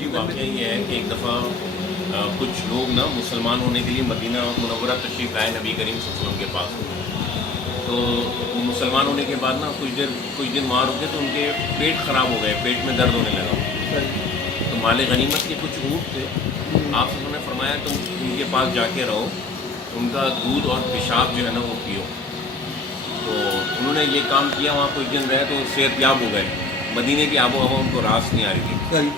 جی واقعہ یہ ہے کہ ایک دفعہ کچھ لوگ نا مسلمان ہونے کے لیے مدینہ منورہ تشریف لائے نبی کریم صلی اللہ علیہ وسلم کے پاس. تو وہ مسلمان ہونے کے بعد نا کچھ دن وہاں رکے تو ان کے پیٹ خراب ہو گئے, پیٹ میں درد ہونے لگا. تو مال غنیمت کے کچھ اونٹ تھے, آپ انہوں نے فرمایا تم ان کے پاس جا کے رہو, ان کا دودھ اور پیشاب جو ہے نا وہ پیو. تو انہوں نے یہ کام کیا, وہاں کچھ دن رہے تو صحت یاب ہو گئے. مدینے کی آب و ہوا ان کو راس نہیں آ رہی تھی.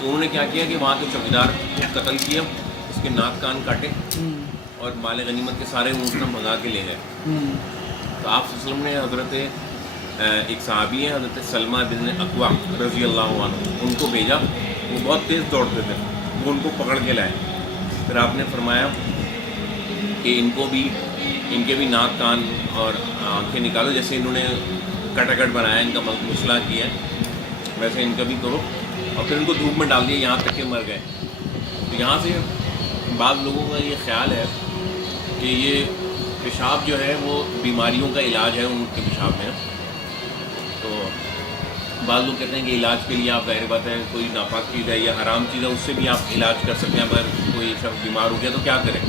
تو انہوں نے کیا کیا کہ وہاں کے چوکیدار کو قتل کیا, اس کے ناک کان کاٹے اور مال غنیمت کے سارے اونٹ منگا کے لے گئے. تو آپ صلی اللہ علیہ وسلم نے حضرت ایک صحابی ہیں حضرت سلمہ بن اکوع رضی اللہ عنہ, ان کو بھیجا. وہ بہت تیز دوڑتے تھے, وہ ان کو پکڑ کے لائے. پھر آپ نے فرمایا کہ ان کے بھی ناک کان اور آنکھیں نکالو, جیسے انہوں نے کٹاکٹ بنایا, ان کا مسئلہ کیا ہے, ویسے ان کا بھی کرو. اور پھر ان کو دھوپ میں ڈال دیا یہاں تک کہ مر گئے. تو یہاں سے بعض لوگوں کا یہ خیال ہے کہ یہ پیشاب جو ہے وہ بیماریوں کا علاج ہے ان کے پیشاب میں. تو بعض لوگ کہتے ہیں کہ علاج کے لیے آپ ظاہر بات ہے کوئی ناپاک چیز ہے یا حرام چیز ہے اس سے بھی آپ علاج کر سکتے ہیں. اگر کوئی شخص بیمار ہو گیا تو کیا کریں.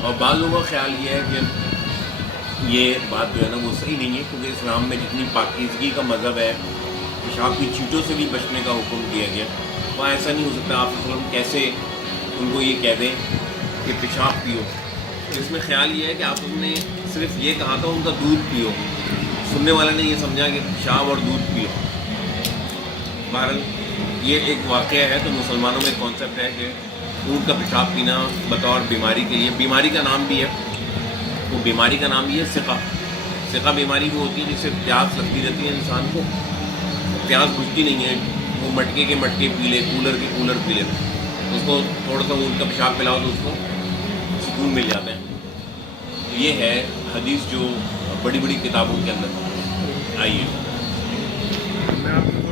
اور بعض لوگوں کا خیال یہ ہے کہ یہ بات جو ہے نا وہ صحیح نہیں ہے, کیونکہ اسلام میں جتنی پاکیزگی کا مذہب ہے, پیشاب کی چیٹوں سے بھی بچنے کا حکم دیا گیا. تو ایسا نہیں ہو سکتا آپ صلی اللہ علیہ وسلم کیسے ان کو یہ کہہ دیں کہ پیشاب پیو. اس میں خیال یہ ہے کہ آپ نے صرف یہ کہا تھا ان کا دودھ پیو, سننے والے نے یہ سمجھا کہ پیشاب اور دودھ پیو. بہرحال یہ ایک واقعہ ہے. تو مسلمانوں میں کانسیپٹ ہے کہ اونٹ کا پیشاب پینا بطور بیماری کے لیے, بیماری کا نام بھی ہے, وہ بیماری کا نام بھی ہے سقہ بیماری وہ ہوتی ہے جس سے پیاس لگتی رہتی ہے انسان کو, پیاس بجھتی نہیں ہے, وہ مٹکے کے مٹکے پی لے, کولر کے کولر پی لے, اس کو تھوڑا سا اونٹ کا پیشاب پلاؤ تو اس کو سکون مل جاتا ہے. یہ ہے حدیث جو بڑی بڑی کتابوں کے اندر آئی ہے. میں آپ کو